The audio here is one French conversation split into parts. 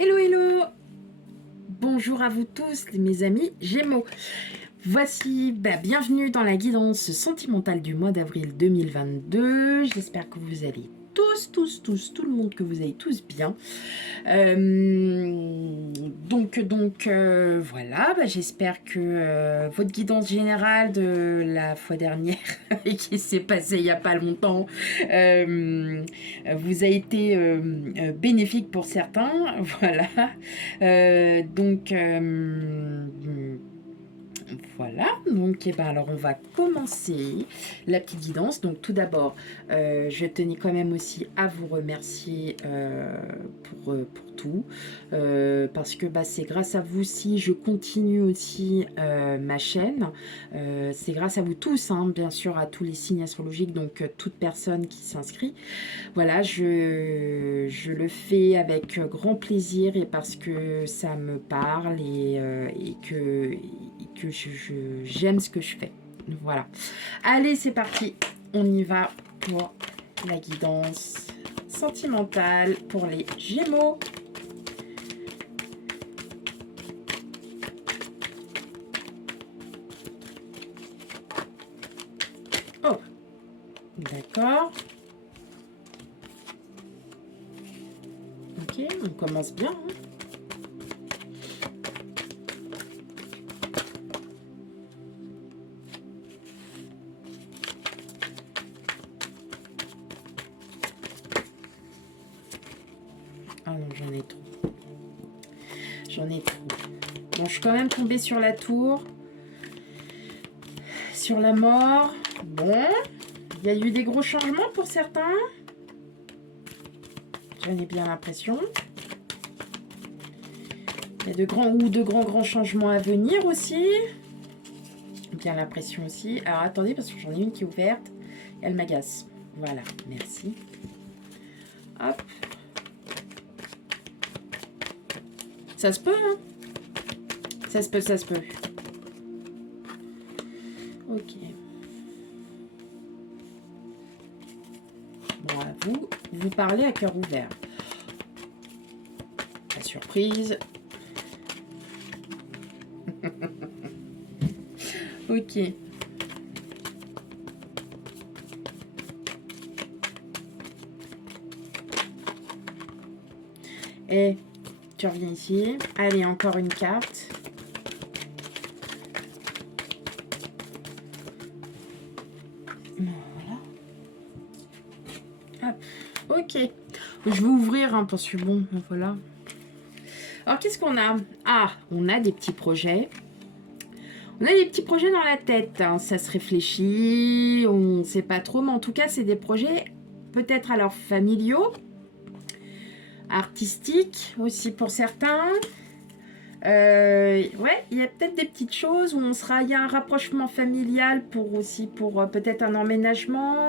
Hello, hello! Bonjour à vous tous, mes amis Gémeaux. Voici, bienvenue dans la guidance sentimentale du mois d'avril 2022. J'espère que vous allez tout le monde, que vous allez tous bien. Voilà, j'espère que votre guidance générale de la fois dernière et qui s'est passée il n'y a pas longtemps vous a été bénéfique pour certains. Voilà. Voilà, donc alors on va commencer la petite guidance. Donc tout d'abord, je tenais quand même aussi à vous remercier pour tout, parce que c'est grâce à vous si je continue aussi ma chaîne. C'est grâce à vous tous, hein, bien sûr, à tous les signes astrologiques, donc toute personne qui s'inscrit. Voilà, je le fais avec grand plaisir et parce que ça me parle et que j'aime ce que je fais. Voilà. Allez, c'est parti. On y va pour la guidance sentimentale pour les Gémeaux. Oh, d'accord. Ok, on commence bien. Hein. Ah non, j'en ai trop. J'en ai trop. Bon, je suis quand même tombée sur la tour. Sur la mort. Bon. Il y a eu des gros changements pour certains. J'en ai bien l'impression. Il y a de grands changements à venir aussi. Bien l'impression aussi. Alors attendez, parce que j'en ai une qui est ouverte. Elle m'agace. Voilà, merci. Hop. Ça se peut, hein? Ça se peut, ça se peut. Ok. Bon, à vous, vous parlez à cœur ouvert. La surprise. Ok. Et tu reviens ici. Allez, encore une carte. Voilà. Hop. Ok. Je vais ouvrir, hein, parce que bon, voilà. Alors, qu'est-ce qu'on a? Ah, on a des petits projets. On a des petits projets dans la tête. Hein. Ça se réfléchit, on ne sait pas trop, mais en tout cas, c'est des projets peut-être alors familiaux, artistiques aussi pour certains. Ouais, il y a peut-être des petites choses où il y a un rapprochement familial pour peut-être un emménagement,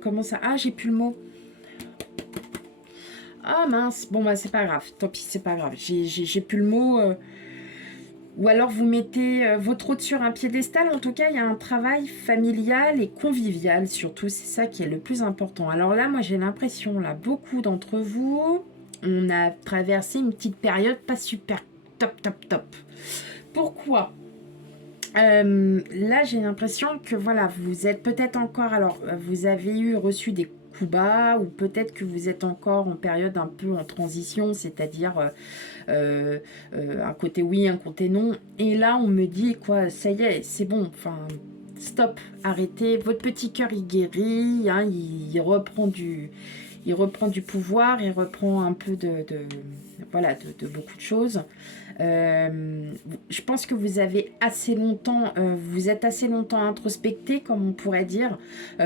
comment ça? Ah, j'ai plus le mot. Ah mince, bon c'est pas grave, tant pis, c'est pas grave, j'ai plus le mot. Ou alors vous mettez votre hôte sur un piédestal. En tout cas, il y a un travail familial et convivial surtout, c'est ça qui est le plus important. Alors là, moi j'ai l'impression, là, beaucoup d'entre vous, on a traversé une petite période pas super top. Pourquoi là, j'ai l'impression que voilà, vous êtes peut-être encore, alors vous avez reçu des coups bas, ou peut-être que vous êtes encore en période un peu en transition, c'est-à-dire un côté oui, un côté non. Et là, on me dit quoi, ça y est, c'est bon, enfin, stop, arrêtez, votre petit cœur il guérit, hein, il reprend du pouvoir, il reprend un peu de beaucoup de choses. Je pense que vous avez assez longtemps, vous êtes assez longtemps introspecté, comme on pourrait dire,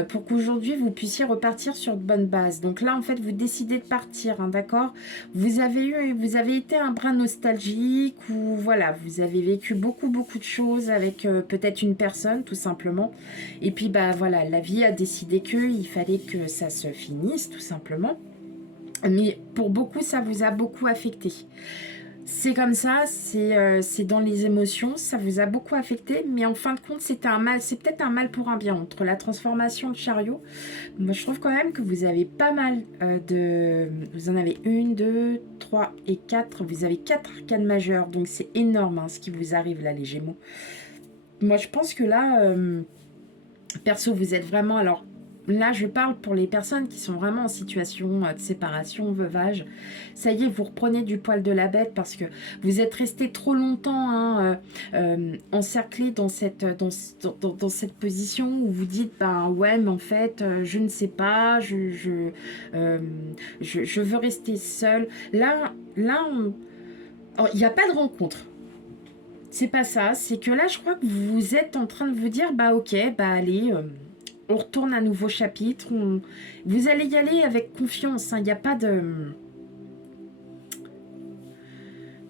pour qu'aujourd'hui vous puissiez repartir sur de bonnes bases. Donc là, en fait, vous décidez de partir, hein, d'accord? Vous avez été un brin nostalgique, ou voilà, vous avez vécu beaucoup de choses avec peut-être une personne, tout simplement. Et puis voilà, la vie a décidé qu'il fallait que ça se finisse, tout simplement. Mais pour beaucoup, ça vous a beaucoup affecté. C'est comme ça, c'est dans les émotions, ça vous a beaucoup affecté, mais en fin de compte, c'était un mal, c'est peut-être un mal pour un bien. Entre la transformation de chariot, moi je trouve quand même que vous avez pas mal de... Vous en avez une, deux, trois et quatre. Vous avez quatre arcanes majeures, donc c'est énorme hein, ce qui vous arrive là, les Gémeaux. Moi je pense que là, perso, vous êtes vraiment... Alors là, je parle pour les personnes qui sont vraiment en situation de séparation, veuvage. Ça y est, vous reprenez du poil de la bête parce que vous êtes resté trop longtemps hein, encerclé dans cette position où vous dites, ben ouais, mais en fait, je ne sais pas, je veux rester seule. Là, il n'y a pas de rencontre. C'est pas ça, c'est que là, je crois que vous êtes en train de vous dire, bah ok, bah allez... on retourne à un nouveau chapitre. Vous allez y aller avec confiance. Il n'y a pas de...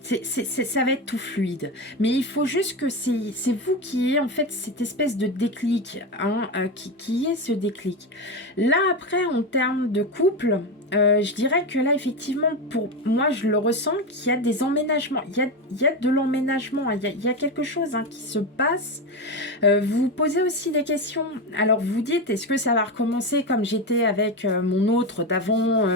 ça va être tout fluide. Mais il faut juste que c'est vous qui ayez en fait cette espèce de déclic. Hein, qui est ce déclic. Là, après, en termes de couple, je dirais que là, effectivement, pour moi, je le ressens qu'il y a des emménagements. Il y a de l'emménagement. Il y a quelque chose hein, qui se passe. Vous vous posez aussi des questions. Alors, vous dites, est-ce que ça va recommencer comme j'étais avec mon autre d'avant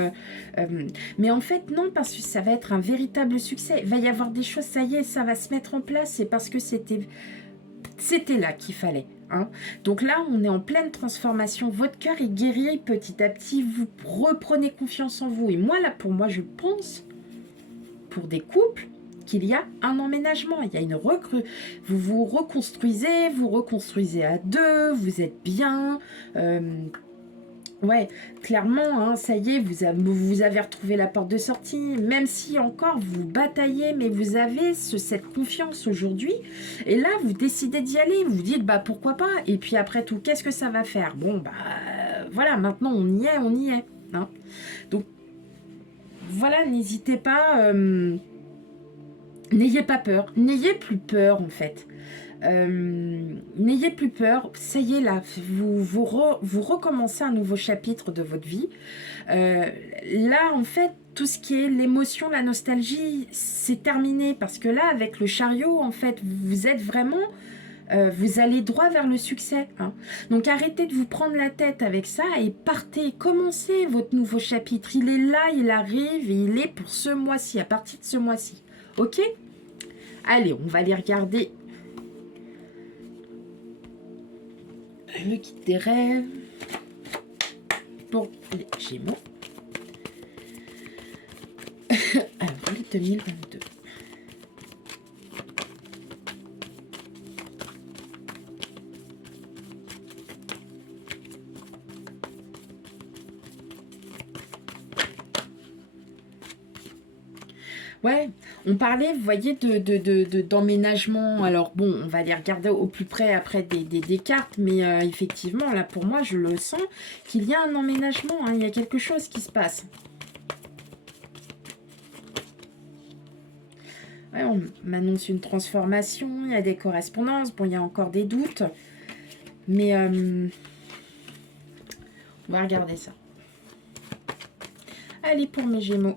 mais en fait, non, parce que ça va être un véritable succès. Il va y avoir des choses, ça y est, ça va se mettre en place. C'est parce que c'était là qu'il fallait. Hein. Donc là, on est en pleine transformation. Votre cœur est guéri petit à petit. Vous reprenez confiance en vous. Et moi, là, pour moi, je pense, pour des couples, qu'il y a un emménagement. Il y a une vous vous reconstruisez à deux, vous êtes bien. Ouais, clairement, hein, ça y est, vous avez retrouvé la porte de sortie, même si encore vous bataillez, mais vous avez cette confiance aujourd'hui, et là, vous décidez d'y aller, vous vous dites, bah pourquoi pas, et puis après tout, qu'est-ce que ça va faire? Bon, bah voilà, maintenant on y est. Hein. Donc, voilà, n'hésitez pas, n'ayez pas peur, n'ayez plus peur en fait. N'ayez plus peur, ça y est là, vous recommencez un nouveau chapitre de votre vie. Là en fait, tout ce qui est l'émotion, la nostalgie, c'est terminé parce que là avec le chariot en fait, vous êtes vraiment... vous allez droit vers le succès. Hein. Donc arrêtez de vous prendre la tête avec ça et partez, commencez votre nouveau chapitre. Il est là, il arrive et il est pour ce mois-ci, à partir de ce mois-ci. Ok? Allez, on va aller regarder le guide des rêves pour les Gémeaux. Alors, les 2022. Ouais, on parlait, vous voyez, d'emménagement. Alors bon, on va aller regarder au plus près après des cartes, mais effectivement, là, pour moi, je le sens qu'il y a un emménagement, hein, il y a quelque chose qui se passe. Ouais, on m'annonce une transformation, il y a des correspondances, bon, il y a encore des doutes, mais on va regarder ça. Allez, pour mes Gémeaux.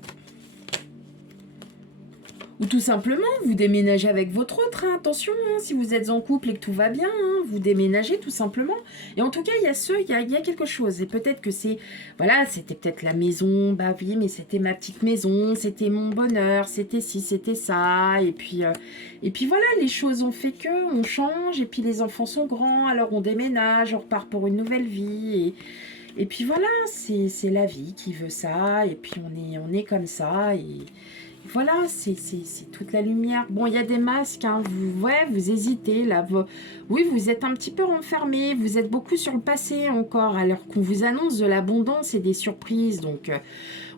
Ou tout simplement, vous déménagez avec votre autre, hein. Attention, hein, si vous êtes en couple et que tout va bien, hein, vous déménagez tout simplement. Et en tout cas, il y a quelque chose. Et peut-être que c'est, voilà, c'était peut-être la maison, bah oui, mais c'était ma petite maison, c'était mon bonheur, c'était ci, c'était ça. Et puis voilà, les choses ont fait que, on change, et puis les enfants sont grands, alors on déménage, on repart pour une nouvelle vie. Et puis voilà, c'est la vie qui veut ça, et puis on est comme ça, et... Voilà, c'est toute la lumière. Bon, il y a des masques, hein. Vous hésitez, là. Oui, vous êtes un petit peu renfermé. Vous êtes beaucoup sur le passé encore, alors qu'on vous annonce de l'abondance et des surprises. Donc,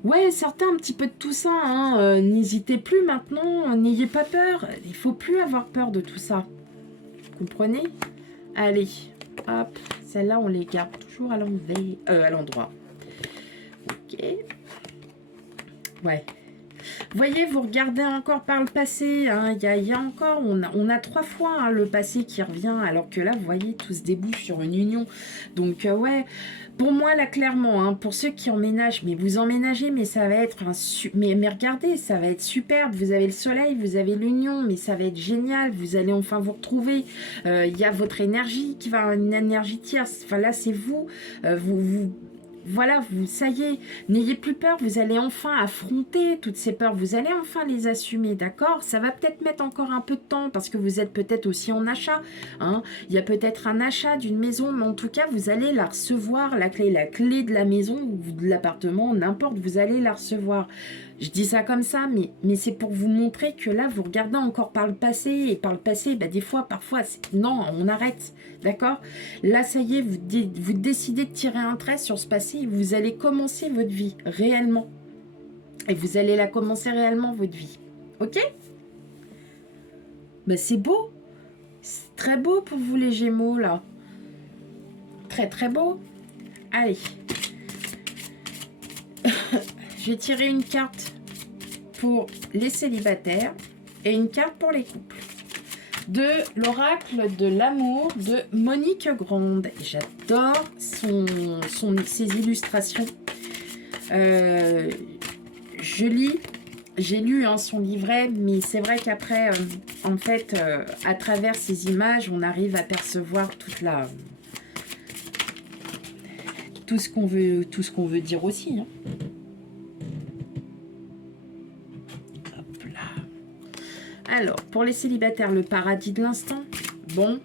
ouais, certains un petit peu de tout ça. Hein. N'hésitez plus maintenant, n'ayez pas peur. Il ne faut plus avoir peur de tout ça. Vous comprenez? Allez, hop. Celles-là, on les garde toujours à l'endroit. Ok. Ouais. Vous voyez, vous regardez encore par le passé. Hein, il y a encore, on a 3 fois hein, le passé qui revient, alors que là, vous voyez, tout se débouche sur une union. Donc, ouais, pour moi, là, clairement, hein, pour ceux qui emménagent, mais vous emménagez, mais ça va être mais regardez, ça va être superbe. Vous avez le soleil, vous avez l'union, mais ça va être génial. Vous allez enfin vous retrouver. Il y a votre énergie qui va, une énergie tierce. Enfin, là, c'est vous. Voilà, ça y est, n'ayez plus peur, vous allez enfin affronter toutes ces peurs, vous allez enfin les assumer, d'accord? Ça va peut-être mettre encore un peu de temps parce que vous êtes peut-être aussi en achat, hein? Il y a peut-être un achat d'une maison, mais en tout cas, vous allez la recevoir, la clé de la maison ou de l'appartement, n'importe, vous allez la recevoir. Je dis ça comme ça, mais c'est pour vous montrer que là, vous regardez encore par le passé, et par le passé, bah, des fois, parfois, non, on arrête, d'accord? Là, ça y est, vous décidez de tirer un trait sur ce passé, et vous allez commencer votre vie, réellement. Et vous allez la commencer réellement, votre vie, ok? Bah, c'est beau, c'est très beau pour vous, les Gémeaux, là. Très, très beau. Allez. Je vais tirer une carte pour les célibataires et une carte pour les couples. De l'oracle de l'amour de Monique Grande. J'adore ses illustrations. J'ai lu hein, son livret, mais c'est vrai qu'après, en fait, à travers ces images, on arrive à percevoir tout ce qu'on veut dire aussi. Hein. Alors, pour les célibataires, le paradis de l'instant. Bon.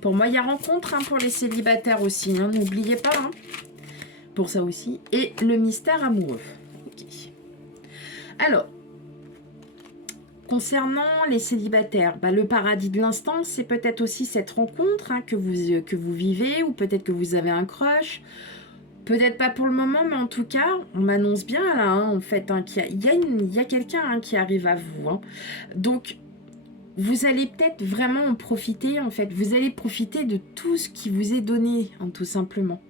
Pour moi, il y a rencontre hein, pour les célibataires aussi. Hein, n'oubliez pas. Hein, pour ça aussi. Et le mystère amoureux. Ok. Alors, concernant les célibataires, bah, le paradis de l'instant, c'est peut-être aussi cette rencontre hein, que vous vivez. Ou peut-être que vous avez un crush. Peut-être pas pour le moment, mais en tout cas, on m'annonce bien là, hein, en fait, hein, qu'il y a quelqu'un hein, qui arrive à vous. Hein. Donc, vous allez peut-être vraiment en profiter, en fait. Vous allez profiter de tout ce qui vous est donné, hein, tout simplement.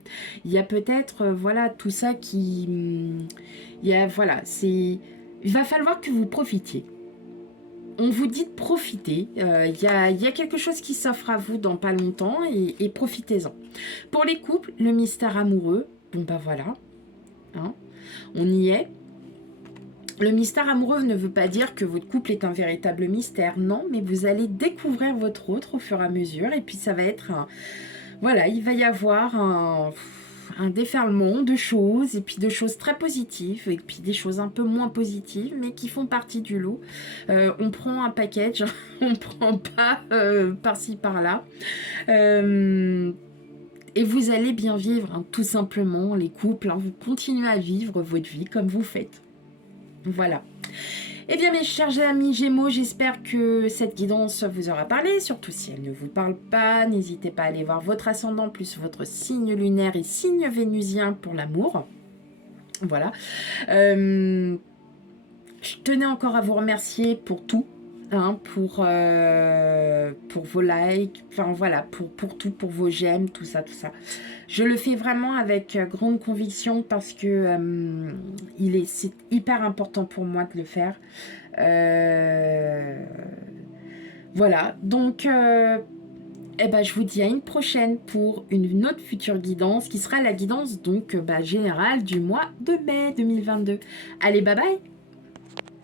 Il y a peut-être, voilà, tout ça qui... voilà, c'est... Il va falloir que vous profitiez. On vous dit de profiter. Il y a quelque chose qui s'offre à vous dans pas longtemps et profitez-en. Pour les couples, le mystère amoureux, bon bah voilà, hein, on y est. Le mystère amoureux ne veut pas dire que votre couple est un véritable mystère, non, mais vous allez découvrir votre autre au fur et à mesure, et puis ça va être voilà, il va y avoir un déferlement de choses, et puis de choses très positives, et puis des choses un peu moins positives, mais qui font partie du lot. On prend un package, on prend pas par-ci par-là. Et vous allez bien vivre, hein, tout simplement, les couples. Hein, vous continuez à vivre votre vie comme vous faites. Voilà. Eh bien, mes chers amis Gémeaux, j'espère que cette guidance vous aura parlé. Surtout si elle ne vous parle pas, n'hésitez pas à aller voir votre ascendant plus votre signe lunaire et signe vénusien pour l'amour. Voilà. Je tenais encore à vous remercier pour tout. Hein, pour vos likes, enfin voilà, pour tout, pour vos j'aime, tout ça. Je le fais vraiment avec grande conviction parce que c'est hyper important pour moi de le faire. Voilà, donc je vous dis à une prochaine pour une autre future guidance qui sera la guidance donc générale du mois de mai 2022. Allez, bye bye!